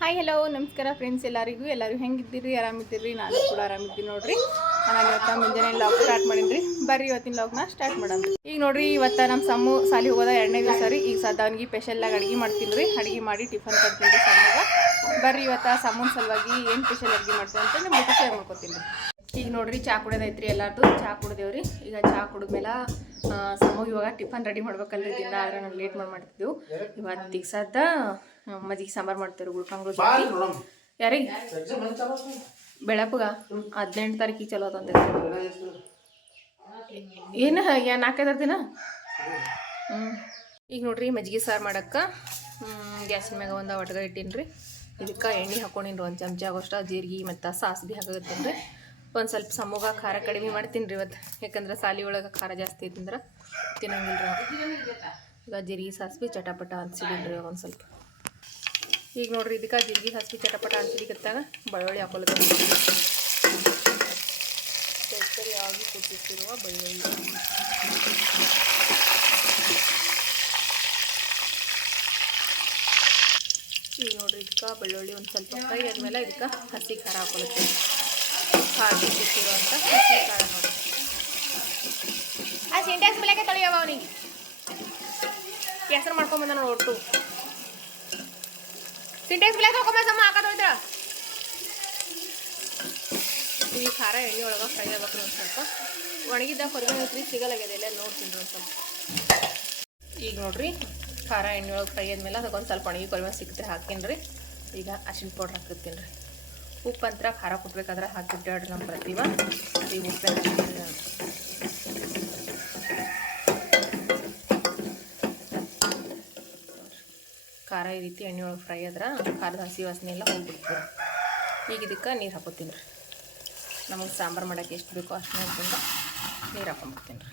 Hi hello ನಮಸ್ಕಾರ friends ಎಲ್ಲರಿಗೂ. ಎಲ್ಲರೂ ಹೆಂಗಿದ್ದೀರಿ? ಆರಾಮಿದ್ದೀರಿ? ನಾನು ಕೂಡ ಆರಾಮಿದ್ದೀನಿ ನೋಡ್ರಿ. ನಾನು ಇವತ್ತು ಮುಂಜಾನೆ ಲಾಗ್ ಸ್ಟಾರ್ಟ್ ಮಾಡೀನಿ ಬರ್ರಿ ಇವತ್ತಿನ ಲಾಗ್ನ ಸ್ಟಾರ್ಟ್ ಮಾಡೋಣ. ಈಗ ನೋಡ್ರಿ, ಇವತ್ತು ನಮ್ಮ ಸಮ್ಮು ಸಾಲಿ ಹೋಗೋದ ಎರಡನೇ ದಿವಸ ರೀ. ಈಗ ಸದ್ದ ಸ್ಪೆಷಲ್ ಸ್ಪೆಷಲಾಗಿ ಅಡುಗೆ ಮಾಡ್ತೀನಿ ರೀ. ಅಡುಗೆ ಮಾಡಿ ಟಿಫನ್ ಕಟ್ತೀನಿ ರೀ ಬರ್ರಿ ಇವತ್ತು ಸಮ್ಮನ ಸಲುವಾಗಿ ಏನು ಸ್ಪೆಷಲ್ ಅಡುಗೆ ಮಾಡ್ತೀನಿ ಅಂತ ಜೊತೆ ಶೇರ್ ಮಾಡ್ಕೊತೀನಿ ರೀ. ಈಗ ನೋಡ್ರಿ, ಚಾ ಕುಡಿದೈತ್ರಿ ಎಲ್ಲಾರ್ದು. ಚಾ ಕುಡ್ದೇವ್ರಿ. ಈಗ ಚಾ ಕುಡಿದ್ಮೇಲೆ ಸಮ್ಮಗೆ ಇವಾಗ ಟಿಫನ್ ರೆಡಿ ಮಾಡ್ಬೇಕಲ್ರಿ ದಿನ ಆದ್ರೆ ನಾವು ಲೇಟ್ ಮಾಡಿ ಮಾಡ್ತಿದ್ದೆವು. ಇವತ್ತಿಗೆ ಸದ್ದ ಮಜ್ಜಿಗೆ ಸಾಂಬಾರು ಮಾಡ್ತಾರೆ ಗುಳ್ಕಂಗ್ಳು ಯಾರಿ ಯಾರಿಗೆ? ಬೆಳಪಗ ಹದಿನೆಂಟು ತಾರೀಕಿಗೆ ಚಲೋ ಅದಂತೆ ಏನು ಯಾ ನಾಲ್ಕೈದಾರು ದಿನ ಹ್ಞೂ ಈಗ ನೋಡ್ರಿ ಮಜ್ಜಿಗೆ ಸಾರು ಮಾಡಕ್ಕೆ ಗ್ಯಾಸಿನ ಮ್ಯಾಗ ಒಂದು ಒಟ್ಗ ಇಟ್ಟೀನಿ ರೀ ಇದಕ್ಕೆ ಎಣ್ಣೆ ಹಾಕೊಂಡಿನಿ ಒಂದು ಚಮಚ ಆಗೋಷ್ಟು ಜೀರಿಗೆ ಮತ್ತು ಸಾಸ್ಬಿ ಹಾಕತ್ತೀನಿ ರೀ ಒಂದು ಸ್ವಲ್ಪ ಸಮೂಗ ಖಾರ ಕಡಿಮೆ ಮಾಡ್ತೀನಿ ರೀ ಇವತ್ತು. ಯಾಕಂದ್ರೆ ಸಾಲಿ ಒಳಗೆ ಖಾರ ಜಾಸ್ತಿ ಐತಂದ್ರೆ ತಿನ್ನಂಗಿಲ್ಲ ರೀ ಈಗ ಜೀರಿಗೆ ಸಾಸ್ಬಿ ಚಟಪಟ ರೀ ಒಂದು ಸ್ವಲ್ಪ. ಈಗ ನೋಡ್ರಿ, ಇದಕ್ಕೆ ಜೀರಿಗೆ ಹಸಿ ಚಟಪಟ ಅನ್ಸಿಡಿಕತ್ತಾಗ ಬೆಳ್ಳುಳ್ಳಿ ಹಾಕೊಳಕ್ಕೆ ಸರಿಯಾಗಿ ಕುಟ್ಟಿಟ್ಟಿರುವ ಬೆಳ್ಳುಳ್ಳಿ. ಈಗ ನೋಡ್ರಿ, ಇದಕ್ಕೆ ಬೆಳ್ಳುಳ್ಳಿ ಒಂದು ಸ್ವಲ್ಪ ಫ್ರೈ ಆದ್ಮೇಲೆ ಇದಕ್ಕೆ ಹಸಿ ಖಾರ ಹಾಕೊಳುತ್ತೆ ಹಾಕಿ ಕುಟ್ಟಿರುವಂಥ ಹಸಿ ಖಾರ ನೋಡಿ ಆ ಸಿಂಟ್ಯಾಕ್ಸ್ ಬೆಳಗ್ಗೆ ತೊಳೆಯವ ಅವನಿಗೆ? ಹೆಸರು ಮಾಡ್ಕೊಂಬಂದ ನೋಡಿ ಒಟ್ಟು. ಸಿಂಟ್ಯಾಕ್ಸ್ ಹಾಕೊಂಬ ಸಮ ಹಾಕೋದ್ರ ಈ ಖಾರ ಎಣ್ಣೆ ಒಳಗೆ ಫ್ರೈ ಆಗ್ಬೇಕು ಒಂದು ಸ್ವಲ್ಪ. ಒಣಗಿದ್ದ ಹೊರಗಡೆ ಐತ್ರಿ ಸಿಗಲಾಗ್ಯದ ಎಲ್ಲ ನೋಡ್ತೀನಿ ಒಂದು ಸ್ವಲ್ಪ. ಈಗ ನೋಡ್ರಿ, ಖಾರ ಎಣ್ಣೆ ಒಳಗೆ ಫ್ರೈ ಆದ್ಮೇಲೆ ಅದಕ್ಕೊಂದು ಸ್ವಲ್ಪ ಒಣಗಿ ಕೊರಿಮೆ ಸಿಕ್ಕಿದ್ರೆ ಹಾಕೀನಿ ರೀ. ಈಗ ಅರ್ಶಿನ ಪೌಡ್ರ್ ಹಾಕಿರ್ತೀನಿ ರೀ. ಉಪ್ಪು ಅಂತ ಖಾರ ಕುಟ್ಬೇಕಾದ್ರೆ ಹಾಕಿಬಿಟ್ಟು ನಮ್ಮ ಪ್ರತಿಭಾ ಈಗ ಉಪ್ಪೆ ಹಾಕ್ತೀನಿ ನಾನು ಖಾರ ಈ ರೀತಿ ಎಣ್ಣೆ ಒಳಗೆ ಫ್ರೈ ಆದ್ರೆ ಖಾರದ ಹಸಿ ವಾಸನೆ ಎಲ್ಲ ಹೋಗ್ಬಿಡ್ತೀವಿ ಈಗ ಇದಕ್ಕೆ ನೀರು ಹಾಕೋತೀನಿ ರೀ. ನಮಗೆ ಸಾಂಬಾರು ಮಾಡೋಕ್ಕೆ ಎಷ್ಟು ಬೇಕೋ ಅಷ್ಟು ನೋಡ್ಕೊಂಡು ನೀರು ಹಾಕೊಂಡ್ಬಿಡ್ತೀನಿ ರೀ.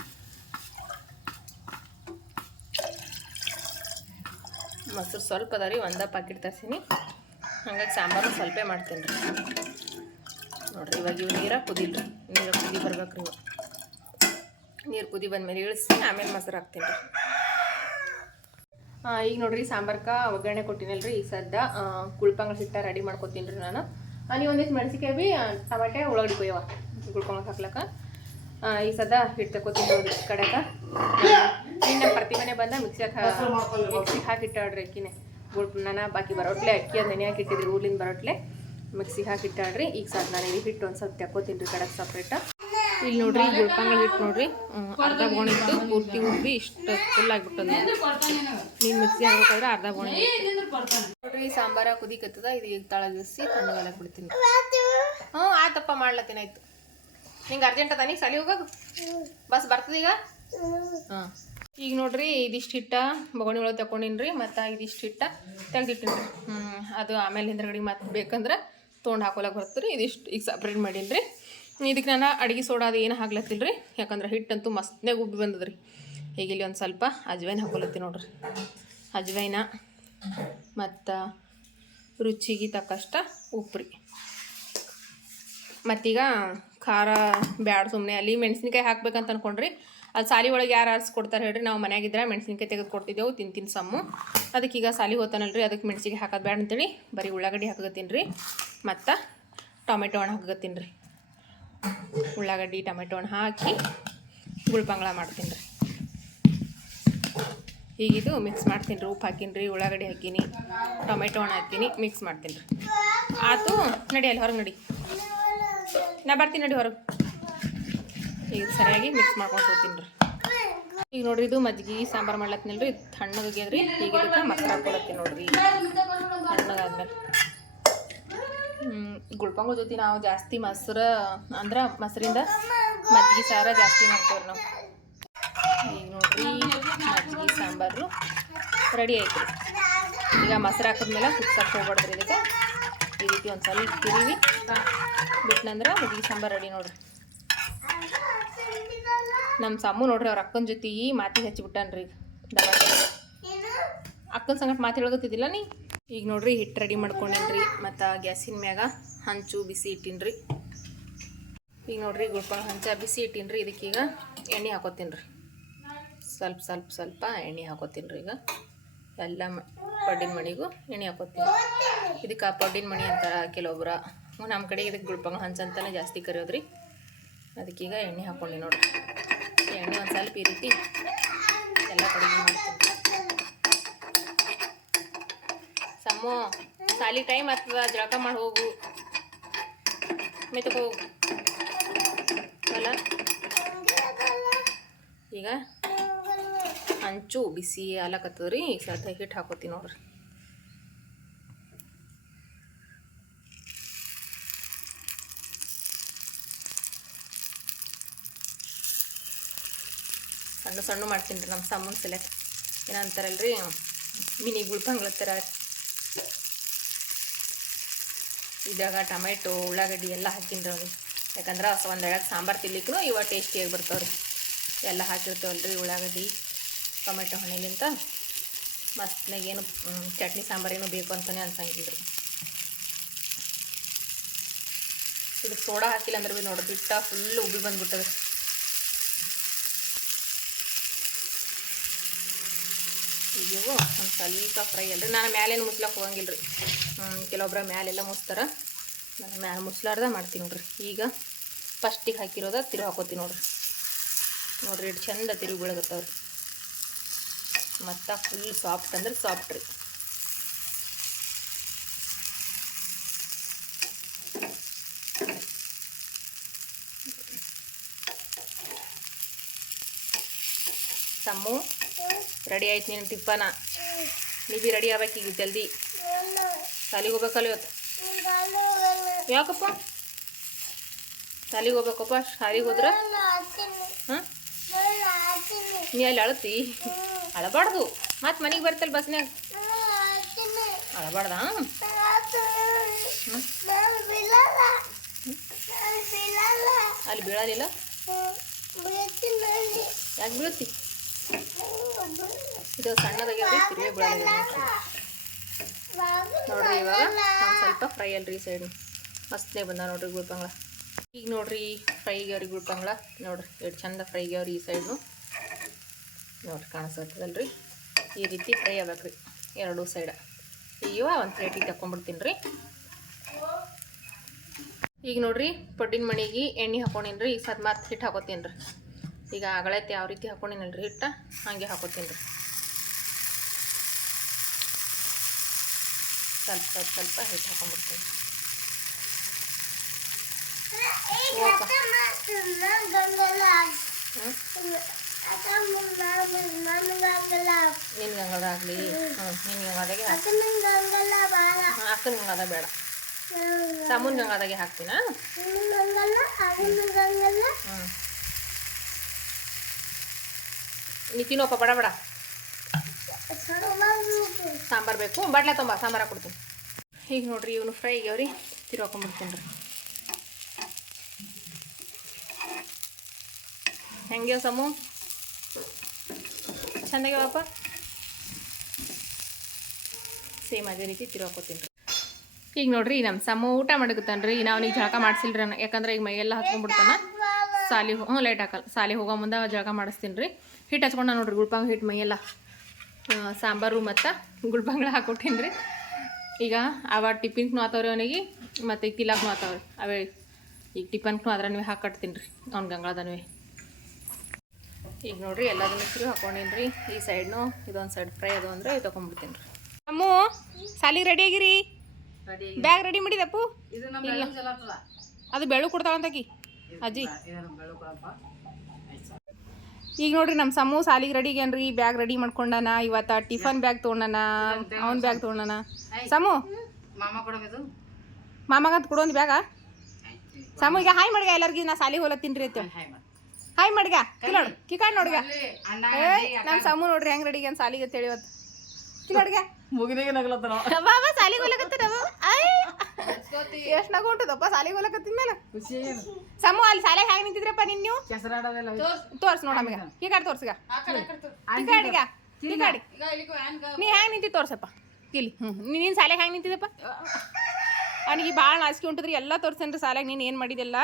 ಮೊಸರು ಸ್ವಲ್ಪ ಅದ ರೀ, ಒಂದ ಪಾಕಿಟ್ ತರ್ಸೀನಿ. ಹಂಗಾಗಿ ಸಾಂಬಾರು ಸ್ವಲ್ಪ ಮಾಡ್ತೀನಿ ರೀ. ನೋಡಿರಿ, ಇವಾಗ ಇವು ನೀರ ಕುದಿಲ್ಲ ನೀರು ಕುದಿ ಬರ್ಬೇಕು ರೀ ನೀರು ಕುದಿ ಬಂದಮೇಲೆ ಇಳಿಸಿ, ಆಮೇಲೆ ಮೊಸರು ಹಾಕ್ತೀನಿ ರೀ. ಈಗ ನೋಡ್ರಿ ಸಾಂಬಾರ್ಕ ಒಗ್ಗರಣೆ ಕೊಟ್ಟಿನಲ್ರಿ. ಈಗ ಸದ್ದ ಕುಳ್ಪಂಗಳ ಸಿಟ್ಟ ರೆಡಿ ಮಾಡ್ಕೊತೀನಿ ರೀ ನಾನು. ನೀವು ಒಂದಿಷ್ಟು ಮೆಣಸಿಕಾಯಿ ಬಿ ಟಮಾಟೆ ಉಳ್ಳಾಗಡ್ಡಿ ಕೊಯ್ಯವ ಕುಳ್ಕೊಂಡ್ ಹಾಕ್ಲಕ್ಕ. ಈಗ ಸದ್ದ ಹಿಟ್ಟು ತಗೋತೀನಿ ನೋಡ್ರಿ ಕಡೆಕ. ಇನ್ನು ಪ್ರತಿಮನೆ ಬಂದ ಮಿಕ್ಸಿ ಮಿಕ್ಸಿಗೆ ಹಾಕಿಟ್ಟಾಡ್ರಿ ಅಕ್ಕಿನೇ. ಗುಳ್ ನಾನು ಬಾಕಿ ಬರೋಟ್ಲೆ, ಅಕ್ಕಿ ಅದು ನೆನೆ ಹಾಕಿಟ್ಟಿದ್ರಿ ಊರ್ಲಿಂದ ಬರೋಟ್ಲೆ ಮಿಕ್ಸಿಗೆ ಹಾಕಿಟ್ಟಾಡ್ರಿ ಈಗ ಸದ್ ನಾನು ಇಲ್ಲಿ ಹಿಟ್ಟು ಒಂದು ಸ್ವಲ್ಪ ತಗೋತೀನಿ ರೀ ಕಡೆಗೆ ಸಪ್ರೇಟ ಇಲ್ಲಿ ನೋಡ್ರಿ ಗುಳ್ಪಂಗಳ ಹಿಟ್ಟು ನೋಡ್ರಿ. ಅರ್ಧ ಬೋಣ ಇಟ್ಟು ಪೂರ್ತಿ ಉಬ್ಬಿ ಇಷ್ಟು ಫುಲ್ ಆಗಿಬಿಟ್ಟದ ನೀನು ಮಿಕ್ಸಿ ಹಾಕ್ಬೇಕಾದ್ರೆ ಅರ್ಧ ಬೋಣಿ ನೋಡ್ರಿ ಸಾಂಬಾರ ಕುದಿಕತ್ತದ, ಇದು ಈಗ ತಳಗಿಸಿ ತಣ್ಣಗೆಲ್ಲ ಬಿಡ್ತೀನಿ. ಹ್ಞೂ, ಆತಪ್ಪ, ಮಾಡ್ಲತ್ತೀನಿ, ಆಯ್ತು. ನಿಂಗೆ ಅರ್ಜೆಂಟ್ ಅದ ನೀ ಸಲಿ ಹೋಗೋದು ಬಸ್ ಬರ್ತದ ಈಗ? ಹಾಂ ಈಗ ನೋಡ್ರಿ, ಇದಿಷ್ಟು ಹಿಟ್ಟ ಬೊಗಣಿ ಒಳಗೆ ತಗೊಂಡಿನ್ರಿ ಮತ್ತು ಇದಿಷ್ಟು ಹಿಟ್ಟ ತೆಗ್ದಿಟ್ಟಿನಿ ಹ್ಮ್ ಹ್ಞೂ ಅದು ಆಮೇಲೆ ಹಿಂದ್ರಗಡೆ ಮತ್ತೆ ಬೇಕಂದ್ರೆ ತೊಗೊಂಡು ಹಾಕೋಲಕ್ ಬರ್ತದೆ ರೀ ಇದಿಷ್ಟು ಈಗ ಸಪ್ರೇಟ್ ಮಾಡೀನಿ ರೀ ಇದಕ್ಕೆ ನಾನು ಅಡುಗೆ ಸೋಡಾ ಅದು ಏನು ಹಾಕ್ಲತ್ತಿಲ್ಲ ರೀ ಯಾಕಂದ್ರೆ ಹಿಟ್ಟಂತೂ ಮಸ್ತ್ನಾಗ ಉಬ್ಬಿ ಬಂದದ್ರಿ. ಈಗ ಇಲ್ಲಿ ಒಂದು ಸ್ವಲ್ಪ ಅಜ್ವೈನ್ ಹಾಕೊಲತ್ತಿ ನೋಡ್ರಿ. ಅಜ್ವೈನ ಮತ್ತು ರುಚಿಗೆ ತಕ್ಕಷ್ಟ ಉಪ್ಪು ರೀ ಮತ್ತೀಗ ಖಾರ ಬ್ಯಾಡ ಸುಮ್ಮನೆ ಅಲ್ಲಿ ಮೆಣಸಿನ್ಕಾಯಿ ಹಾಕ್ಬೇಕಂತ ಅನ್ಕೊಂಡ್ರಿ. ಅದು ಸಾಲಿ ಒಳಗೆ ಯಾರು ಆರಿಸ್ಕೊಡ್ತಾರೆ ಹೇಳ್ರಿ, ನಾವು ಮನ್ಯಾಗಿದ್ರೆ ಮೆಣಸಿನ್ಕಾಯಿ ತೆಗೆದು ಕೊಡ್ತಿದ್ದೆವು, ತಿಂತೀನಿ ಸಮ್ಮು. ಅದಕ್ಕೆ ಈಗ ಸಾಲಿ ಹೋತಾನಲ್ರಿ, ಅದಕ್ಕೆ ಮೆಣಸಿಗೆ ಹಾಕೋದು ಬೇಡ ಅಂತೇಳಿ ಬರೀ ಉಳ್ಳಾಗಡ್ಡಿ ಹಾಕಗತ್ತೀನಿ ರೀ ಮತ್ತು ಟೊಮೆಟೊ ಹಣ್ಣು ಹಾಕಗತ್ತೀನಿ ರೀ ಉಳ್ಳಾಗಡ್ಡಿ, ಟೊಮೆಟೊ ಹಣ್ಣು ಹಾಕಿ ಗುಳ್ಪಂಗ್ಳ ಮಾಡ್ತೀನಿ ರೀ. ಹೀಗಿದು ಮಿಕ್ಸ್ ಮಾಡ್ತೀನಿ ರೀ. ಉಪ್ಪು ಹಾಕೀನಿ ರೀ, ಉಳ್ಳಾಗಡ್ಡಿ ಹಾಕೀನಿ, ಟೊಮೆಟೊ ಹಣ್ಣು ಹಾಕೀನಿ ಮಿಕ್ಸ್ ಮಾಡ್ತೀನಿ ರೀ. ಆತು, ನಡಿ ಅಲ್ಲಿ ಹೊರಗೆ ನಡಿ. ನಾ ಬರ್ತೀನಿ ನಡಿ ಹೊರಗೆ. ಈಗ ಸರಿಯಾಗಿ ಮಿಕ್ಸ್ ಮಾಡ್ಕೊಂಡು ಹೋಗ್ತೀನಿ ರೀ. ಈಗ ನೋಡ್ರಿ ಇದು ಮಜ್ಜಿಗೆ, ಸಾಂಬಾರು ಇದು ರೀ ತಣ್ಣಗಾಗ್ಯದ್ರಿ ಈಗ ಮೊಸರು ಹಾಕೊಳತ್ತೀನಿ ನೋಡ್ರಿ. ತಣ್ಣಗಾದ್ಮೇಲೆ ಗುಳ್ಪಂಗ ಜೊತೆ ನಾವು. ಜಾಸ್ತಿ ಮೊಸರು, ಅಂದ್ರೆ ಮೊಸರಿಂದ ಮಜ್ಜಿಗೆ ಸಾರ ಜಾಸ್ತಿ ಮಾಡ್ತೇವ್ರಿ ನಾವು. ಈಗ ನೋಡ್ರಿ, ಮಜ್ಜಿಗೆ ಸಾಂಬಾರು ರೆಡಿ ಆಯ್ತು. ಈಗ ಮೊಸರು ಹಾಕಿದ್ಮೇಲೆ ಕುಗ್ಸಕ್ಕೆ ಹೋಗ್ಬಾರ್ದ್ರಿ ಇದಕ್ಕೆ. ಈ ರೀತಿ ಒಂದು ಸ್ವಲ್ಪ ತಿರುವಿ ಬಿಟ್ನಂದ್ರೆ ಮಜ್ಜಿಗೆ ಸಾಂಬಾರು ರೆಡಿ ನೋಡ್ರಿ. ನಮ್ಮ ಸಮ್ಮು ನೋಡ್ರಿ ಅವ್ರ ಅಕ್ಕನ ಜೊತೆ ಮಾತಿಗೆ ಹಚ್ಚಿಬಿಟ್ಟಾನ್ರಿ ಈಗ. ಅಕ್ಕನ ಸಂಗಟ ಮಾತು ನೀ? ಈಗ ನೋಡ್ರಿ ಹಿಟ್ಟು ರೆಡಿ ಮಾಡ್ಕೊಂಡೇನ್ರಿ. ಮತ್ತು ಗ್ಯಾಸಿನ ಮ್ಯಾಗ ಹಂಚು ಬಿಸಿ ಇಟ್ಟಿನ್ರಿ. ಈಗ ನೋಡ್ರಿ ಗುಳ್ಪಂಗ ಹಂಚ ಬಿಸಿ ಇಟ್ಟಿನ್ರಿ. ಇದಕ್ಕೀಗ ಎಣ್ಣೆ ಹಾಕೋತೀನಿ ರೀ ಸ್ವಲ್ಪ ಸ್ವಲ್ಪ ಸ್ವಲ್ಪ ಎಣ್ಣೆ ಹಾಕೋತೀನಿ ರೀ ಈಗ. ಎಲ್ಲ ಪಡ್ಡಿನ ಮಣಿಗೂ ಎಣ್ಣೆ ಹಾಕೋತೀನಿ ಇದಕ್ಕೆ ಪಡ್ಡಿನ ಮಣಿ ಅಂತಾರೆ ಕೆಲವೊಬ್ಬರ ನಮ್ಮ ಕಡೆ ಇದಕ್ಕೆ ಗುಳ್ಪಂಗ ಹಂಚ ಅಂತಲೇ ಜಾಸ್ತಿ ಕರೆಯೋದ್ರಿ. ಅದಕ್ಕೀಗ ಎಣ್ಣೆ ಹಾಕ್ಕೊಂಡು ನೋಡಿರಿ. ಎಣ್ಣೆ ಒಂದು ಸ್ವಲ್ಪ ಈ ರೀತಿ ಎಲ್ಲ ಕಡೆಗೆ ಮಾಡ್ತೀನಿ ಸಮ್ಮು ಸಾಲಿ ಟೈಮ್ ಆಗ್ತದ ಜಳಕ ಮಾಡಿ ಹೋಗು. ಮೇತಕ್ಕೆ ಹೋಗು. ಅಲ್ಲ? ಈಗ? ಹಂಚು ಬಿಸಿ ಆಲಕತ್ತದ ರೀ ಸತ ಹಿಟ್ಟು ಹಾಕೋತೀನಿ ನೋಡ್ರಿ. ಸಣ್ಣ ಸಣ್ಣ ಮಾಡ್ತೀನಿ ರೀ ನಮ್ಮ ಸಮ್ಮನ ಸೆಲೆಕ್ಟ್ ಏನಂತಾರಲ್ರಿ? ಮಿನಿ ಗುಳ್ಪಂಗ್ಲತ್ತರ ಇದ್ರಾಗ ಟೊಮೆಟೊ, ಉಳ್ಳಾಗಡ್ಡಿ ಎಲ್ಲ ಹಾಕಿನಿ ರೀ ಯಾಕಂದ್ರೆ ಒಂದೆರಡು ಸಾಂಬಾರು ತಿನ್ಲಿಕ್ಕೂ ಇವ ಟೇಸ್ಟಿಯಾಗಿ ಬರ್ತಾವ್ರಿ. ಎಲ್ಲ ಹಾಕಿರ್ತೇವಲ್ರಿ ಉಳ್ಳಾಗಡ್ಡಿ, ಟೊಮೆಟೊ ಹಣ್ಣಿಲಿಂತ. ಮಸ್ತ್ನಾಗ ಏನು ಚಟ್ನಿ ಸಾಂಬಾರು ಏನು ಬೇಕು ಅಂತಲೇ ಅನ್ಸಂಗಿಲ್ಲ ರೀ. ಇದು ಸೋಡಾ ಹಾಕಿಲ್ಲ ಅಂದ್ರೆ ಬಿ ನೋಡ್ರಿ, ಬಿಟ್ಟ ಫುಲ್ ಉಬ್ಬಿ ಬಂದ್ಬಿಟ್ಟದೆ. ಇವು ಒಂದು ಸ್ವಲ್ಪ ಫ್ರೈ ಅಲ್ರಿ ನಾನು ಮ್ಯಾಲೇನು ಮುಸ್ಲಕ್ಕೆ ಹೋಗಂಗಿಲ್ಲ ರೀ ಕೆಲವೊಬ್ರ ಮ್ಯಾಲೆಲ್ಲ ಮುಸ್ತಾರ. ನಾನು ಮ್ಯಾಲೆ ಮುಸ್ಲಾರ್ದ ಮಾಡ್ತೀನಿ ನೋಡ್ರಿ. ಈಗ ಫಸ್ಟಿಗೆ ಹಾಕಿರೋದ ತಿರು ಹಾಕೋತೀನಿ ನೋಡ್ರಿ. ನೋಡ್ರಿ ಇಟ್ಟು ಚಂದ ತಿರುಗಿ ಬೀಳಗತ್ತವ್ರಿ. ಮತ್ತು ಫುಲ್ ಸಾಫ್ಟ್ ಅಂದ್ರೆ ಸಾಫ್ಟ್ ರೀ. ಸಮ್ಮು ರೆಡಿ ಆಯ್ತು ನೀನು ಟಿಪ್ಪನ ನೀವು ರೆಡಿ ಆಗ್ಬೇಕು ಈಗ ಜಲ್ದಿ. ಸಾಲಿಗೆ ಹೋಗ್ಬೇಕಲ್ಲ ಇವತ್ತು? ಯಾಕಪ್ಪ? ಸಾಲಿಗೆ ಹೋಗ್ಬೇಕಪ್ಪ? ಶಾಲಿಗೆ ಹೋದ್ರೆ? ಹಾಂ ನೀ ಅಲ್ಲಿ ಅಳತಿ? ಅಳಬಾರ್ದು. ಮತ್ತೆ ಮನೆಗೆ ಬರ್ತಲ್ಲ ಬಸ್ನಾಗ ಅಳಬಾರ್ದ? ಅಲ್ಲಿ ಬೀಳಲಿಲ್ಲ? ಯಾಕೆ ಬೀಳ್ತಿ ಇದು ನೋಡ್ರಿ ಇವಾಗ ಸ್ವಲ್ಪ ಫ್ರೈ ಅಲ್ರಿ ಈ ಸೈಡ್ ಮಸ್ತ್ನೇ ಬಂದ ನೋಡ್ರಿ ಗುಳ್ಪಂಗ್ಳ ಈಗ ನೋಡ್ರಿ ಫ್ರೈಗೆ ಅವ್ರಿಗೆ ಗುಳ್ಪಂಗ್ಳ ನೋಡ್ರಿ ಎಷ್ಟು ಚಂದ ಫ್ರೈಗೆ ಅವ್ರಿ ಈ ಸೈಡ್ನು ನೋಡ್ರಿ ಕಾಣಿಸ್ತದಲ್ರಿ ಈ ರೀತಿ ಫ್ರೈ ಆಗ್ಬೇಕ್ರಿ ಎರಡೂ ಸೈಡ ಈಗ ಒಂದು ಪ್ಲೇಟಿಗೆ ತಕೊಂಡ್ಬಿಡ್ತೀನಿ ರೀ ಈಗ ನೋಡ್ರಿ ಪೊಡ್ಡಿನ ಮಣಿಗೆ ಎಣ್ಣೆ ಹಾಕೊಂಡಿನ್ರಿ. ಈಗ ಸದ್ ಮತ್ತೆ ಹಿಟ್ಟು ಹಾಕೋತೀನಿ ರೀ ಈಗ ಆಗಳೈತೆ ಯಾವ ರೀತಿ ಹಾಕೊಂಡಿನಲ್ರಿ ಹಿಟ್ಟು, ಹಾಗೆ ಹಾಕೋತೀನಿ ರೀ ಸ್ವಲ್ಪ ಸ್ವಲ್ಪ ಸ್ವಲ್ಪ ಹಿಟ್ಟು ಹಾಕೊಂಡ್ಬಿಡ್ತೀನಿ ನಿನ್ಗೆ ನಿನ್ಗೆ ಹಂಗದಾಗಲಿ ಹ್ಞೂ ನಿನ್ಗೆ ಹಂಗದಾಗೆ ಅಕ್ಕನ ಹಂಗದ ಬೇಡ. ಸಾಮೂನ್ ಗಂಗಾದಾಗೆ ಹಾಕ್ತೀನ? ನೀ ತಿನ್ನೋಪ್ಪ ಬಡ ಬಡ. ಸಾಂಬಾರು ಬೇಕು. ಬಡ್ಲೆ ತುಂಬ, ಸಾಂಬಾರು ಹಾಕ್ಕೊಡ್ತೀನಿ. ಈಗ ನೋಡ್ರಿ ಇವನು ಫ್ರೈ ಆಗ್ಯಾವ್ರಿ ತಿರ್ಕೊಂಬಿಡ್ತೀನಿ ರೀ ಹೆಂಗ್ಯಾವ ಸಮು? ಪಾಪ ಸೇಮ್ ಅದೇ ರೀತಿ ತಿರ್ಕೋತೀನಿ ರೀ ಈಗ ನೋಡ್ರಿ ನಮ್ಮ ಸಮ ಊಟ ಮಾಡಕತ್ತಾನ ರೀ ನಾವು ಈಗ ಜಳಕ ಮಾಡಿಸಿಲ್ರಿ ಯಾಕಂದ್ರೆ ಈಗ ಮೈಯೆಲ್ಲ ಹತ್ಕೊಂಡ್ಬಿಡ್ತಾನ. ಸಾಲಿ ಹ್ಞೂ ಲೈಟ್ ಹಾಕಲ್ಲ. ಸಾಲಿ ಹೋಗೋ ಮುಂದೆ ಜಳಕ ಮಾಡಿಸ್ತೀನಿ ರೀ ಹಿಟ್ಟು ಹಚ್ಕೊಂಡ ನೋಡ್ರಿ ಗುಳ್ಪಂಗ್ ಹಿಟ್ಟು ಮೈಯೆಲ್ಲ. ಸಾಂಬಾರು ಮತ್ತು ಗುಳ್ಬಂಗ್ಳ ಹಾಕೊಟ್ಟಿನಿ ರೀ ಈಗ ಅವ ಟಿಫಿನ್ಗೂ ಆತವ್ರಿ ಅವನಿಗೆ ಮತ್ತು ಈಗ ತಿಲಾಕ್ನು ಆತವ್ರಿ ಅವೇ ಈಗ ಟಿಫನ್ಗೂ ಅದ್ರನ್ವೇ ಹಾಕಟ್ತೀನಿ ರೀ ಅವ್ನು ಗಂಗಾಳದನ್ವೇ. ಈಗ ನೋಡ್ರಿ ಎಲ್ಲದನ್ನು ಫ್ರೀ ಹಾಕೊಂಡಿನಿ ರೀ ಈ ಸೈಡ್ನು ಇದೊಂದು ಸೈಡ್ ಫ್ರೈ ಅದು ಅಂದ್ರೆ ತೊಗೊಂಡ್ಬಿಡ್ತೀನಿ ರೀ ಅಮ್ಮು ಸಾಲಿಗೆ ರೆಡಿ ಆಗಿರಿ? ಬ್ಯಾಗ್ ರೆಡಿ ಮಾಡಿದಪ್ಪು ಇಲ್ಲ ಅದು ಬೆಳ್ಳು ಕೊಡ್ತಾಳಂತಕಿ ಅಜ್ಜಿ. ಈಗ ನೋಡ್ರಿ ನಮ್ಮ ಸಮೂ ಸಾಲಿಗೆ ರೆಡಿ ಏನ್ರಿ? ಬ್ಯಾಗ್ ರೆಡಿ ಮಾಡ್ಕೊಂಡಾನ ಇವತ್ತ ಟಿಫನ್ ಬ್ಯಾಗ್ ತೊಗೊಂಡಾನ ಅವನ ಬ್ಯಾಗ್ ತೊಗೊಂಡಾನ. ಸಮು? ಮಾಮಗಂತ ಕೊಡೋ ಮಾಮಗಂತ ಕೊಡೊಂದು ಬ್ಯಾಗ ಸಮು ಈಗ ಹಾಯ್ ಮಡ್ಗ ಎಲ್ಲರಿಗೂ ನಾ ಸಾಲಿಗೆ ಹೋಲತ್ತೀನಿ ರೀ ಹಾಯ್ ಮಡ್ಗ ಕಿಲೋಡ್ ಕಿಕಾಡ್ ನೋಡ್ಗ. ನಮ್ಮ ಸಮು ನೋಡ್ರಿ ಹೆಂಗ್ ರೆಡಿ ಏನ್ ಸಾಲಿಗೆ ಅಂತ ಹೇಳಿ ಇವತ್ತು. ಕಿಲೋಡ್ಗ ಮುಗಿನಿಗೆ ನಗಲತ್ತನ. ಬಾಬಾ ಸಾಲಿಗೆ ಹೋಲಕತ್ತೀರ ಎಷ್ಟು ನಗು ಉಂಟದಪ್ಪ ಸಾಲಿಗೆ ಹೋಲಕತ್ತಿನ ಮೇಲೆ. ಖುಷಿ ಏನು? ಸಮು ಅಲ್ಲಿ ಸಾಲಿಗೆ ಹ್ಯಾಂಗ ನಿಂತಿದ್ರಪ್ಪ ನೀನ್ ನೀವು? ಕೆಸರಾಡೋದೆಲ್ಲ ತೋರ್ಸ್. ನೋಡ ನಮಗೆ. ಕೀಕಾಡ್ ತೋರ್ಸ್ಗ. ಕಿಕಾಡಿಗ ಕಿಕಾಡಿ ನೀ ಹ್ಯಾಂಗ್ ನಿಂತಿ ತೋರ್ಸಪ್ಪ. ಇಲ್ಲಿ. ಹ್ಞೂ ನೀನು ಸಾಲಿಗೆ ಹ್ಯಾಂಗ್ ನಿಂತಿದಪ್ಪ ಅವನಿಗೆ ಭಾಳ ನಾಚಿಕೆ ಉಂಟದ್ರಿ ಎಲ್ಲ ತೋರ್ಸೇನ್ರಿ ಸಾಲಾಗ. ನೀನು ಏನು ಮಾಡಿದೆಲ್ಲ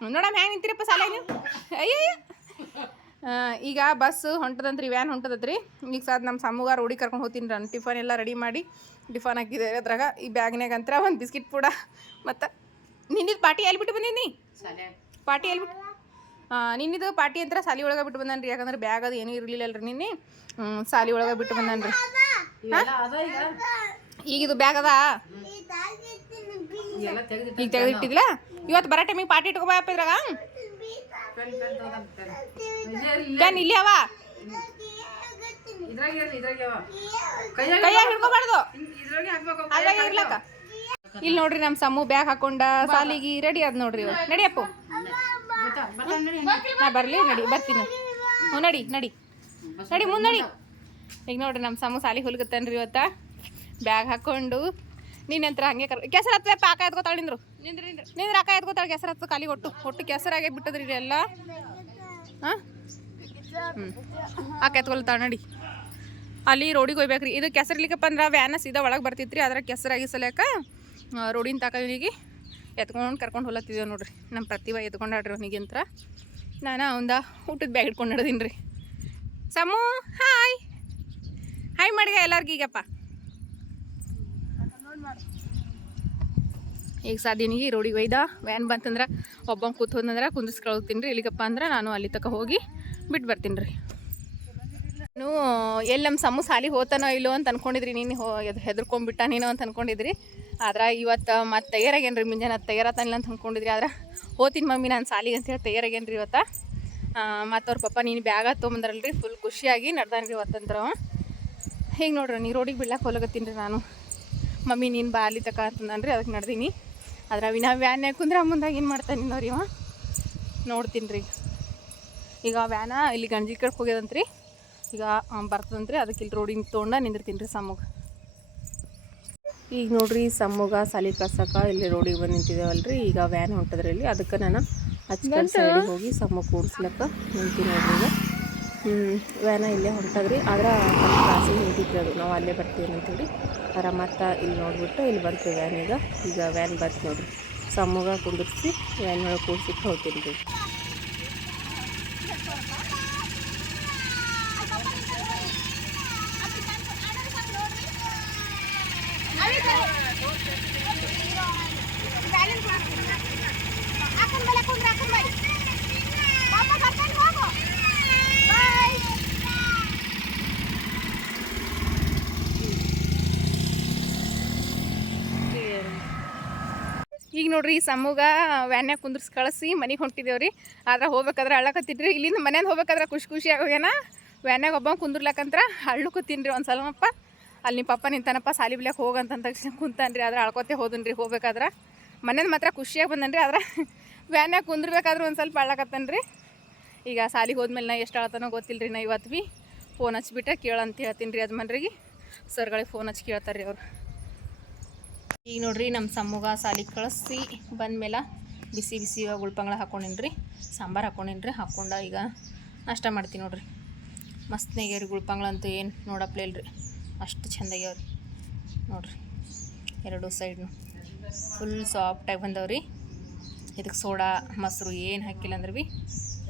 ನೋಡಮ್ಮ ಹ್ಯಾಂಗ ನಿಂತಿರಪ್ಪ ಸಾಲಾಗ ನೀವು? ಅಯ್ಯಯ್ಯ. ಈಗ ಬಸ್ ಹೊಂಟದಂತ್ರಿ ವ್ಯಾನ್ ಹೊಂಟದತ್ರಿ. ಈಗ ಸಾದ್ ನಮ್ಮ ಸಮ್ಮಗಾರ ಹುಡಿ ಕರ್ಕೊಂಡು ಹೋಗ್ತೀನಿ ನಾನು. ಟಿಫನ್ ಎಲ್ಲ ರೆಡಿ ಮಾಡಿ ಟಿಫನ್ ಹಾಕಿದೆ ಅದ್ರಾಗ. ಈ ಬ್ಯಾಗ್ನಾಗ ಅಂತ ಒಂದು ಬಿಸ್ಕಿಟ್ ಪೂಡ. ಮತ್ತು ನಿನ್ನಿದು ಪಾರ್ಟಿ ಎಲ್ಲಿ ಬಿಟ್ಟು ಬಂದೀನಿ ಪಾರ್ಟಿ ಪಾಟಿ ಎಲ್ಲಿ ಬಿಟ್ಟು ಹಾಂ ನಿನ್ನಿದು ಪಾರ್ಟಿ ಅಂತ ಸಾಲಿ ಒಳಗೆ ಬಿಟ್ಟು ಬಂದನ್ರಿ. ಯಾಕಂದ್ರೆ ಬ್ಯಾಗ್ ಅದು ಏನೂ ಇರಲಿಲ್ಲ ಅಲ್ರಿ ನಿನ್ನೆ. ಸಾಲಿ ಒಳಗೆ ಬಿಟ್ಟು ಬಂದನ್ರಿ. ಈಗ? ಇದು ಬ್ಯಾಗ್ ಅದ? ಈಗ ತೆಗೆದಿಟ್ಟಿದ್ಲಾ? ಇವತ್ತು ಬರೋ ಟೈಮಿಗೆ ಪಾರ್ಟಿ ಇಟ್ಕೊಬಪ್ಪ ಇದ್ರಾಗ. ಪೆನ್ ಇಲ್ಲೇ ಅವ? ಕೈಯಾಗ ಹಿಡ್ಕೊಬಾರ್ದು. ಇರ್ಲಕ್ಕ. ಇಲ್ಲಿ ನೋಡ್ರಿ ನಮ್ಮ ಸಮ್ಮು ಬ್ಯಾಗ್ ಹಾಕೊಂಡ ಸಾಲಿಗೆ ರೆಡಿ ಆದ್ ನೋಡ್ರಿ ಇವ. ನಡಿಯಪ್ಪ ನಾ ಬರ್ಲಿ ನಡಿ ಬರ್ತೀನಿ. ಹ್ಞೂ ನಡಿ ನಡಿ. ನಡಿ ಮುಂದೆ ನಡಿ ಈಗ ನೋಡ್ರಿ ನಮ್ಮ ಸಮ್ಮು ಸಾಲಿಗೆ ಹೊಲ್ಗತ್ತನ್ರಿ ಇವತ್ತ. ಬ್ಯಾಗ್ ಹಾಕೊಂಡು ನೀನಂತ್ರ ಹಂಗೆ ಕರ್ ಕೆಸರು ಹತ್ತಲೆ ಪಾಕ ಎತ್ಕೋತಾಳ ನಿಂದ್ರು. ನಿಂದ್ರ ಅಕ್ಕ ಎತ್ಕೋತಾಳ ಕೆಸರು ಹತ್ತು ಖಾಲಿ ಒಟ್ಟು. ಒಟ್ಟು ಕೆಸರಾಗೆ ಬಿಟ್ಟದ್ರಿ ಎಲ್ಲ ಹಾಂ? ಹ್ಞೂ ಅಕ್ಕ ಎತ್ಕೊಳ್ತಾಳ ನಡಿ. ಅಲ್ಲಿ ರೋಡಿಗೆ ಹೋಗ್ಬೇಕ್ರಿ. ಇದು ಕೆಸರ್ಲಿಕ್ಕಪ್ಪ ಅಂದ್ರೆ ವ್ಯಾನ ಸೀದಾ ಒಳಗೆ ಬರ್ತಿತ್ರಿ. ಅದ್ರ ಕೆಸರಾಗಿ ಸಲಕ ರೋಡಿನ ತಾಕ ಇವನಿಗೆ ಎತ್ಕೊಂಡು ಕರ್ಕೊಂಡು ಹೊಲತ್ತಿದ್ದೇವೆ ನೋಡ್ರಿ. ನಮ್ಮ ಪ್ರತಿಭಾ ಎತ್ಕೊಂಡಾಡ್ರಿ ಅವನಿಗೆ ಅಂತ. ನಾನು ಅವಂದ ಊಟದ ಬ್ಯಾಗ್ ಇಟ್ಕೊಂಡು ನಡೆದೀನಿ ರೀ ಸಮೂ ಹಾಯ್. ಹಾಯ್ ಮಾಡಿಗ ಎಲ್ಲರಿಗೂ ಈಗ ಸಾಧ್ಯನಿಗೆ ರೋಡಿಗೆ ಒಯ್ದ. ವ್ಯಾನ್ ಬಂತಂದ್ರೆ ಒಬ್ಬ ಕೂತ್ಕೊಂಡಂದ್ರೆ ಕುಂದಿಸ್ಕೊಳ್ತೀನಿ ರೀ. ಇಲ್ಲಿಗಪ್ಪ ಅಂದ್ರೆ ನಾನು ಅಲ್ಲಿ ತಕ ಹೋಗಿ ಬಿಟ್ಟು ಬರ್ತೀನಿ ರೀ. ನಾನು, ಎಲ್ಲಿ ನಮ್ಮ ಸಮ್ಮು ಸಾಲಿಗೆ ಹೋತಾನೋ ಇಲ್ಲೋ ಅಂತ ಅನ್ಕೊಂಡಿದ್ರಿ. ನೀನು ಹೋ ಹೆದರ್ಕೊಂಡ್ಬಿಟ್ಟ ನೀನು ಅಂತ ಅನ್ಕೊಂಡಿದ್ರಿ. ಆದ್ರೆ ಇವತ್ತು ಮತ್ತೆ ತಯಾರಾಗೇನು ರೀ ಮುಂಜಾನೆ ಅದು ತಯಾರತಾನಿಲ್ಲ ಅಂತ ಅಂದ್ಕೊಂಡಿದ್ರಿ ಆದ್ರೆ ಹೋತೀನಿ ಮಮ್ಮಿ ನಾನು ಸಾಲಿಗೆ ಅಂತೇಳಿ ತಯಾರಾಗೇನು ರೀ ಇವತ್ತು. ಮತ್ತು ಅವ್ರ ಪಪ್ಪ ನೀನು ಬ್ಯಾಗ ತೊಗೊಂಬಂದ್ರಲ್ರಿ ಫುಲ್ ಖುಷಿಯಾಗಿ ರೀ ಇವತ್ತಂತ್ರ ಹೀಗೆ ನೋಡ್ರಿ, ನೀ ರೋಡಿಗೆ ಬಿಡ್ಲಾಕೆ ಹೋಲಕತ್ತೀನಿ ರೀ ನಾನು. ಮಮ್ಮಿ ನೀನು ಬಾ ಅಲ್ಲಿ ತಕ ಅಂತಂದ್ರಿ ಅದಕ್ಕೆ ನಡ್ದೀನಿ. ಆದ್ರೆ ವಿನಾ ವ್ಯಾನ್ಯಾಗ ಕುಂದ್ರೆ ಮುಂದಾಗ ಏನು ಮಾಡ್ತಾನೆ ನೋಡ್ರಿ ಇವ? ನೋಡ್ತೀನಿ ರೀ ಈಗ ವ್ಯಾನ ಇಲ್ಲಿ ಗಂಜಿ ಕಡೆ ಹೋಗ್ಯದಂತ್ರಿ. ಈಗ ಬರ್ತದಂತ್ರಿ ಅದಕ್ಕೆ ಇಲ್ಲಿ ರೋಡಿನ ತೊಗೊಂಡ ನಿಂದಿರ್ತೀನಿ ರೀ ಸಮ್ಮಗ ಈಗ ನೋಡ್ರಿ ಸಮ್ಮಗ ಸಾಲಿ ಕಸಕ ಇಲ್ಲಿ ರೋಡಿಗೆ ಬಂದು ನಿಂತಿದ್ದೇವಲ್ರಿ ಈಗ ವ್ಯಾನ್ ಹೊಂಟದ್ರಲ್ಲಿ ಅದಕ್ಕೆ ನಾನು ಹಚ್ಚಿ ಸೈಡಿಗೆ ಹೋಗಿ ಸಮ್ಮುಗ ಕೂಡ್ಸ್ಲಕ್ಕ ನಿಂತೀನಿ ನೋಡ್ರಿ ವ್ಯಾನ ಇಲ್ಲೇ ಹೊಂಟದ್ರಿ. ಆದ್ರೆ ನಮ್ಮ ಕ್ರಾಸಿಗೆ ನಿಂತಿದ್ರಿ ಅದು. ನಾವು ಅಲ್ಲೇ ಬರ್ತೀವಿ ಅಂತೇಳಿ. ಅದ್ರ ಮತ್ತೆ ಇಲ್ಲಿ ನೋಡ್ಬಿಟ್ಟು ಇಲ್ಲಿ ಬಂತು ವ್ಯಾನ್ ಈಗ. ಈಗ ವ್ಯಾನ್ ಬಂತು ನೋಡ್ರಿ. ಸಮ್ಮಗ ಕುಂದಿರ್ಸಿ, ವ್ಯಾನ್ ಒಳಗೆ ಕೂಡ್ಸಿಟ್ಟು ಹೋಗ್ತೀನಿ ರೀ ಈಗ ನೋಡ್ರಿ, ಈ ಸಮ್ಮಗ ವ್ಯಾನ್ಯಾಗ ಕುಂದ್ರಿಸ್ ಕಳಿಸಿ ಮನೆಗೆ ಹೊಂಟಿದ್ದೇವ್ರಿ ಆದ್ರೆ ಹೋಗ್ಬೇಕಾದ್ರೆ ಅಳ್ಳಕತ್ತಿದ್ರಿ ಇಲ್ಲಿಂದ ಮನೆಯಿಂದ ಹೋಗ್ಬೇಕಾದ್ರೆ ಖುಷಿ ಖುಷಿ ಆಗೋಗ್ಯಾನ ವ್ಯಾನ್ಯಾಗ ಒಬ್ಬ ಕುಂದ್ರಲಕ್ಕಂತ್ರ ಕೂತೀನಿ ರೀ ಒಂದು ಸಲಮಪ್ಪ ಅಲ್ಲಿ ಪಪ್ಪ ನಿಂತಾನಪ್ಪ, ಸಾಲಿ ಬಿಲ್ಯಾಕ ಹೋಗಂತ ತಕ್ಷಣ ಕುಂತಾನ್ರಿ. ಆದ್ರೆ ಅಳ್ಕೊತೆ ಹೋದನ್ರಿ ಹೋಗ್ಬೇಕಾದ್ರೆ. ಮನೇಲಿ ಮಾತ್ರ ಖುಷಿಯಾಗಿ ಬಂದನ್ರಿ. ಆದ್ರೆ ವ್ಯಾನ್ಯಾಗ ಕುಂದ್ರಬೇಕಾದ್ರೆ ಒಂದು ಸ್ವಲ್ಪ ಅಳ್ಳಕತ್ತನ್ರಿ. ಈಗ ಸಾಲಿಗೆ ಹೋದ್ಮೇಲೆ ನಾ ಎಷ್ಟು ಅಳತಾನೋ ಗೊತ್ತಿಲ್ಲ ರೀ ನಾ ಇವತ್ತು ಭೀ ಫೋನ್ ಹಚ್ಬಿಟ್ಟೆ ಕೇಳಂತ ಹೇಳ್ತೀನಿ ರೀ ಯಜಮಾನ್ರಿಗೆ. ಸರ್ಗಳಿಗೆ ಫೋನ್ ಹಚ್ಚಿ ಕೇಳ್ತಾರೆ ರೀ ಅವ್ರು. ಈಗ ನೋಡ್ರಿ ನಮ್ಮ ಸಮ್ಮಗ ಸಾಲಿ ಕಳಿಸಿ ಬಂದ್ಮೇಲೆ ಬಿಸಿ ಬಿಸಿ ಗುಳ್ಪಂಗಳ ಹಾಕೊಂಡಿನ್ರಿ, ಸಾಂಬಾರು ಹಾಕೊಂಡಿನ್ರಿ, ಹಾಕ್ಕೊಂಡ ಈಗ ನಾಷ್ಟ ಮಾಡ್ತೀನಿ ನೋಡ್ರಿ. ಮಸ್ತ್ ನೆಗ್ಯಾವ್ರಿ ಗುಳ್ಪಂಗಳಂತೂ ಏನು ನೋಡಪ್ಲೇ ಇಲ್ರಿ ಅಷ್ಟು ಚೆಂದಾಗ್ಯಾವ್ರಿ ನೋಡ್ರಿ, ಎರಡು ಸೈಡ್ನು ಫುಲ್ ಸಾಫ್ಟಾಗಿ ಬಂದವ್ರಿ. ಇದಕ್ಕೆ ಸೋಡಾ, ಮೊಸರು ಏನು ಹಾಕಿಲ್ಲ ಅಂದ್ರೆ ಭೀ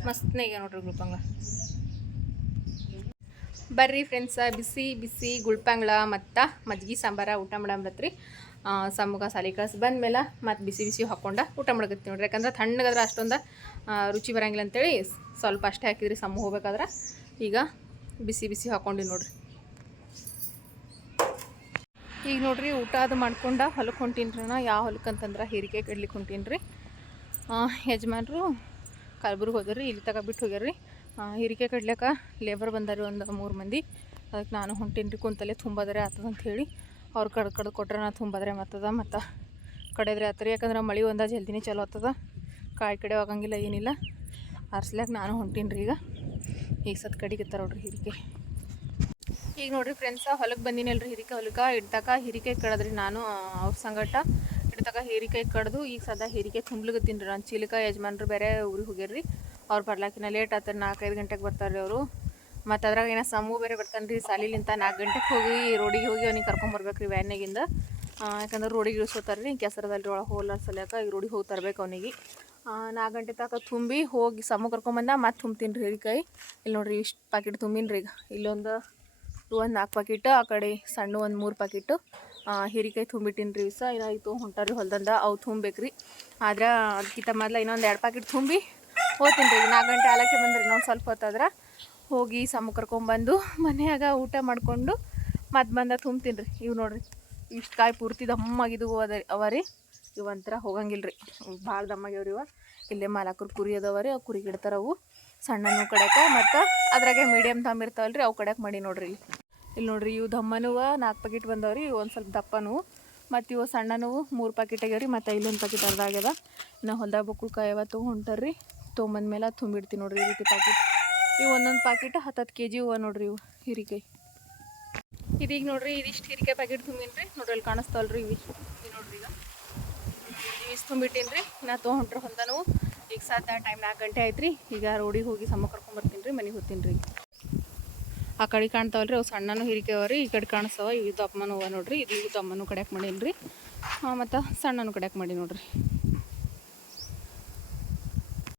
ಮಸ್ತ್ನಾಗ ನೋಡ್ರಿ ಗುಳ್ಪಂಗ್ಳ ಬರ್ರಿ ಫ್ರೆಂಡ್ಸ ಬಿಸಿ ಬಿಸಿ ಗುಳ್ಪಂಗ್ಳ ಮತ್ತು ಮಜ್ಜಿಗೆ ಸಾಂಬಾರ ಊಟ ಮಾಡಂಬ್ರತ್ರಿ ಸಮ್ಮಗ ಸಾಲಿ ಕಳ್ಸಿ ಬಂದ್ಮೇಲೆ ಮತ್ತು ಬಿಸಿ ಬಿಸಿ ಹಾಕ್ಕೊಂಡ ಊಟ ಮಾಡಕತ್ತಿ ನೋಡ್ರಿ. ಯಾಕಂದ್ರೆ ತಣ್ಣಗಾದ್ರೆ ಅಷ್ಟೊಂದು ರುಚಿ ಬರಂಗಿಲ್ಲ ಅಂತೇಳಿ ಸ್ವಲ್ಪ ಅಷ್ಟೇ ಹಾಕಿದ್ರಿ ಸಮ ಹೋಗ್ಬೇಕಾದ್ರೆ. ಈಗ ಬಿಸಿ ಬಿಸಿ ಹಾಕ್ಕೊಂಡಿ ನೋಡ್ರಿ. ಈಗ ನೋಡ್ರಿ ಊಟ ಅದು ಮಾಡ್ಕೊಂಡು ಹೊಲಕ್ಕೆ ಹೊಂಟೀನಿ ನಾ. ಯಾವ ಹೊಲಕ್ಕೆ ಅಂತಂದ್ರೆ ಹೀರಿಕೆ ಕಡ್ಲಿಕ್ಕೆ ಹೊಂಟೀನಿ ರೀ ಯಜಮಾನ್ರು ಕಲ್ಬುರ್ಗಿ ಹೋದ್ರಿ ಇಲ್ಲಿ ತಗ ಬಿಟ್ಟು ಹೋಗ್ಯಾರ್ರಿ. ಆ, ಹೀರಿಕೆ ಕಡ್ಲಿಕ್ಕೆ ಲೇಬರ್ ಬಂದಾರಿ ಒಂದು ಮೂರು ಮಂದಿ. ಅದಕ್ಕೆ ನಾನು ಹೊಂಟೀನಿ ರೀ ಕುಂತಲ್ಲೇ ತುಂಬದರೆ ಆತದ ಅಂತ ಹೇಳಿ ಅವ್ರು ಕಡ್ದು ಕಡ್ದು ಕೊಟ್ರೆ ನಾ ತುಂಬದ್ರೆ ಮತ್ತದ, ಮತ್ತು ಕಡೆದ್ರೆ ಆತ್ರಿ. ಯಾಕಂದ್ರೆ ಮಳೆ ಒಂದ ಜಲ್ದಿನೇ ಚಲೋ ಆಗ್ತದ ಕಾಯಿ ಕಡೆ ಹೋಗಂಗಿಲ್ಲ, ಏನಿಲ್ಲ. ಆರ್ಸ್ಲ್ಯಾಕ ನಾನು ಹೊಂಟೀನಿ ರೀ ಈಗ. ಈಗ ಸತ್ ಕಡಿಗೆತ್ತಾರ ನೋಡ್ರಿ ಹಿರಿಕೆ. ಈಗ ನೋಡ್ರಿ ಫ್ರೆಂಡ್ಸ ಹೊಲಕ್ಕೆ ಬಂದಿನಲ್ರಿ ಹಿರಿಕೆ ಹೊಲಕ್ಕೆ. ಇಡ್ತಕ ಹಿರಿಕೆ ಕಡದ್ರಿ ನಾನು ಅವ್ರ ಸಂಗಟ. ಇಡ್ತಾಕ ಹೀರಿಕಾಯಿ ಕಡ್ದು ಈಗ ಸದಾ ಹೀರಿಕೆ ತುಂಬ್ಲಿಗತ್ತೀನಿ ರೀ. ನಾನು ಚೀಲಕ ಯಜಮಾನ್ರು ಬೇರೆ ಊರಿಗೆ ಹೋಗ್ಯಾರ್ರಿ. ಅವ್ರು ಬರ್ಲಾಕಿನ ಲೇಟ್ ಆತ ನಾಲ್ಕೈದು ಗಂಟೆಗೆ ಬರ್ತಾರೆ ಅವರು. ಮತ್ತು ಅದ್ರಾಗ ಏನೋ ಸಮೂ ಬೇರೆ ಬರ್ತಾನೆ ರೀ ಸಾಲಿಲಿಂತ ನಾಲ್ಕು ಗಂಟೆಗೆ ಹೋಗಿ ರೋಡಿಗೆ ಹೋಗಿ ಅವ್ನಿಗೆ ಕರ್ಕೊಂಬರ್ಬೇಕು ರೀ ವ್ಯಾನ್ಯಾಗಿಂದ ಯಾಕಂದ್ರೆ ರೋಡಿಗೆ ಇಳಿಸೋತಾರೆ ರೀ ಕೆಸರದಲ್ಲಿ ಒಳಗೆ ಹೋಗ್ಲಾರ ಸಲ್ಯಾಕ ಈ ರೋಡಿಗೆ ಹೋಗಿ ತರ್ಬೇಕು ಅವನಿಗೆ. ನಾಲ್ಕು ಗಂಟೆ ತನಕ ತುಂಬಿ ಹೋಗಿ ಸಮೂಹ ಕರ್ಕೊಂಬಂದ ಮತ್ತೆ ತುಂಬ್ತೀನಿ ರೀ ಹೀರಿಕಾಯಿ ಇಲ್ಲಿ ನೋಡ್ರಿ ಇಷ್ಟು ಪ್ಯಾಕೆಟ್ ತುಂಬಿನಿ ರೀ ಈಗ. ಇಲ್ಲೊಂದು ಒಂದು ನಾಲ್ಕು ಪಾಕಿಟ್, ಆ ಕಡೆ ಸಣ್ಣ ಒಂದು ಮೂರು ಪಾಕಿಟ್ಟು ಹೀರಿಕಾಯಿ ತುಂಬಿಟ್ಟಿನಿ ರೀ ಸ ಏನಾಯಿತು ಹೊಂಟಾರಿ ಹೊಲ್ದಂದ, ಅವು ತುಂಬೇಕ್ರಿ ಆದ್ರೆ ಅದಕ್ಕಿಂತ ಮೊದಲು ಇನ್ನೊಂದು ಎರಡು ಪ್ಯಾಕೆಟ್ ತುಂಬಿ ಹೋಗ್ತೀನಿ ರೀ ನಾಲ್ಕು ಗಂಟೆ ಆಲಕ್ಕೆ ಬಂದ್ರಿ, ಇನ್ನೊಂದು ಸ್ವಲ್ಪ ಹೊತ್ತಾದ್ರೆ. ಹೋಗಿ ಸಮ ಕರ್ಕೊಂಬಂದು ಮನೆಯಾಗ ಊಟ ಮಾಡಿಕೊಂಡು ಮತ್ತೆ ಬಂದ ತುಂಬ್ತೀನಿ ರೀ ಇವು ನೋಡ್ರಿ, ಇಷ್ಟು ಕಾಯಿ ಪೂರ್ತಿ ದಮ್ಮಾಗಿದ್ದು ಅದ ಅವ ರೀ ಇವು ಒಂಥರ ಹೋಗಂಗಿಲ್ಲ ರೀ ಭಾಳ ದಮ್ಮಾಗ್ಯಾವ್ರಿ ಇವ. ಇಲ್ಲೇ ಮಾಲಾಕರು ಕುರಿ ಅದಾವ ರೀ ಅವು ಕುರಿಗೆ ಇಡ್ತಾರ ಅವು. ಸಣ್ಣನೂ ಕಡೆಕ ಮತ್ತು ಅದ್ರಾಗೆ ಮೀಡಿಯಮ್ ದಮ್ ಇರ್ತಾವಲ್ಲ ರೀ ಅವು ಕಡೆಕ್ ಮಾಡಿ ನೋಡ್ರಿ ಇಲ್ಲಿ. ಇಲ್ಲಿ ನೋಡ್ರಿ, ಇವು ದಮ್ಮನುವ ನಾಲ್ಕು ಪ್ಯಾಕೆಟ್ ಬಂದವ್ರಿ ಇವು ಒಂದು ಸ್ವಲ್ಪ ದಪ್ಪನೂ. ಮತ್ತು ಇವು ಸಣ್ಣನೂ ಮೂರು ಪ್ಯಾಕೆಟ್ ಆಗ್ಯಾವ ರೀ ಮತ್ತು ಇಲ್ಲೊಂದು ಪ್ಯಾಕೆಟ್ ಅರ್ಧ ಆಗ್ಯದ. ನಾ ಹೊಲ್ದಾಗ ಬಕ್ಕುಳ್ಕಾಯಿ ಅವತ್ತು ಹೊಂಟರ್ರಿ. ತೊಗೊಂಬಂದ ಮೇಲೆ ತುಂಬಿಡ್ತೀನಿ ನೋಡ್ರಿ ಈ ರೀತಿ ಪ್ಯಾಕೆಟ್ ಇವು ಒಂದೊಂದು ಪ್ಯಾಕೆಟ್ ಹತ್ತತ್ತು ಕೆ ಜಿ ಹೂವು ನೋಡ್ರಿ ಇವು, ಹೀರಿಕಾಯಿ. ಇದೀಗ ನೋಡ್ರಿ ಇದಿಷ್ಟು ಹೀರಿಕಾಯಿ ಪ್ಯಾಕೆಟ್ ತುಂಬಿನ್ರಿ ರೀ ನೋಡ್ರಿ ಅಲ್ಲಿ ಕಾಣಿಸ್ತಾವಲ್ರಿ ಇವಿಷ್ಟು ಇವು ನೋಡ್ರಿ ಈಗ. ಇವಿಷ್ಟು ತುಂಬಿಟ್ಟೀನಿ ರೀ ನಾ ತೊಗೊಂಡ್ರೆ ಹೊಂದನು ಈಗ ಸಾಧ್ಯ ಟೈಮ್ ನಾಲ್ಕು ಗಂಟೆ ಆಯ್ತು ರೀ ಈಗ ರೋಡಿಗೆ ಹೋಗಿ ಸಮ ಕರ್ಕೊಂಬರ್ತೀನಿ ರೀ ಮನೆಗೆ ಹೋಗ್ತೀನಿ ರೀ ಆ ಕಡೆ ಕಾಣ್ತಾವಲ್ರಿ, ಅವು ಸಣ್ಣನೂ ಹೀರಿಕಾಯವ ರೀ, ಈ ಕಡೆ ಕಾಣಿಸ್ತಾವ ಇವು ಅಮ್ಮನೂ ಹೂವು ನೋಡ್ರಿ, ಇದು ಅಮ್ಮನೂ ಕಡೆಯಾಕೆ ಮಾಡೀನಿ ರೀ ಮತ್ತು ಸಣ್ಣನೂ ಕಡೆಯಾಕೆ ಮಾಡಿ ನೋಡ್ರಿ.